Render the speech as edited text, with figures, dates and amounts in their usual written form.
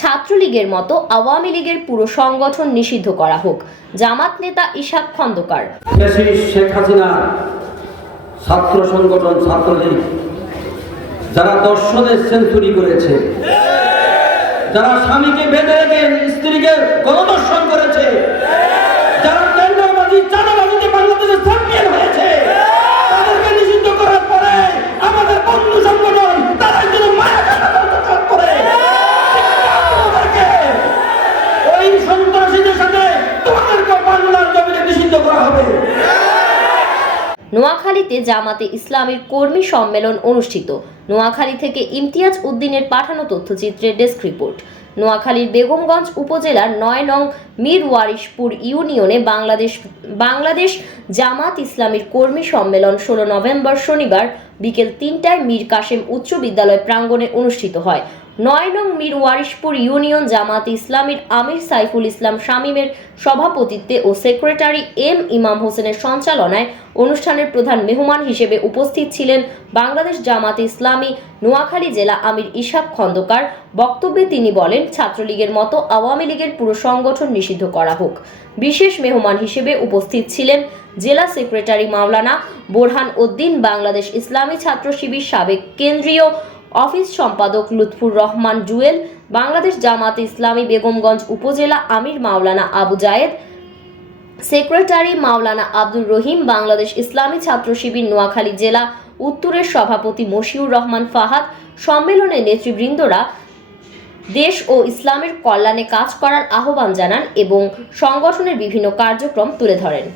ছাত্রলীগের মতো আওয়ামী লীগের পুরো সংগঠন নিষিদ্ধ করা হোক। জামাত নেতা ইশাক খন্দকার। শেখ হাসিনা ছাত্র সংগঠন ছাত্রলীগ যারা দর্শনের সেঞ্চুরি করেছে, যারা স্বামীকে বেঁধে রেখে স্ত্রীকে গণধর্ষণ করেছে, যারা টেন্ডারবাজি চাঁদাবাজিতে বাংলাদেশে চ্যাম্পিয়ন হয়েছে, তাদেরকে নিষিদ্ধ করার পরে আমাদের বন্ধু সংগঠন তারা যদি মায়া করে ওই সন্ত্রাসীদের সাথে তোমাদেরকে বাংলার জমিনে নিষিদ্ধ করা হবে। নোয়াখালীতে জামাতে ইসলামীর কর্মী সম্মেলন অনুষ্ঠিত। নোয়াখালী থেকে ইমতিয়াজ উদ্দিনের পাঠানো তথ্যচিত্রের ডেস্ক রিপোর্ট। নোয়াখালীর বেগমগঞ্জ উপজেলার ৯ নং মীর ওয়ারিশপুর ইউনিয়নে বাংলাদেশ জামাত ইসলামীর কর্মী সম্মেলন ১৬ নভেম্বর শনিবার বিকেল ৩টায় মীর কাসেম উচ্চ বিদ্যালয় প্রাঙ্গণে অনুষ্ঠিত হয়। ৯ নং মীর ওয়ারিশপুর ইউনিয়ন জামাত ইসলামীর আমির সাইফুল ইসলাম শামীমের সভাপতিত্বে ও সেক্রেটারি এম ইমাম হোসেনের সঞ্চালনায় অনুষ্ঠানের প্রধান মেহমান হিসেবে উপস্থিত ছিলেন বাংলাদেশ জামাত ইসলামী নোয়াখালী জেলা আমির ইশাক খন্দকার। বক্তব্যে তিনি বলেন, ছাত্রলীগের মতো আওয়ামী লীগের পুরো সংগঠন নিষিদ্ধ করা হোক। বিশেষ মেহমান হিসেবে উপস্থিত ছিলেন জেলা সেক্রেটারি মাওলানা বোরহান উদ্দিন, বাংলাদেশ ইসলামী ছাত্র শিবির সাবেক কেন্দ্রীয় অফিস সম্পাদক লুৎফুর রহমান জুয়েল, বাংলাদেশ জামাত ইসলামী বেগমগঞ্জ উপজেলা আমির মাওলানা আবু জায়েদ, সেক্রেটারি মাওলানা আব্দুর রহিম, বাংলাদেশ ইসলামী ছাত্র শিবির নোয়াখালী জেলা উত্তরের সভাপতি মশিউর রহমান ফাহাদ। সম্মেলনে নেতৃবৃন্দরা দেশ ও ইসলামের কল্যাণে কাজ করার আহ্বান জানান এবং সংগঠনের বিভিন্ন কার্যক্রম তুলে ধরেন।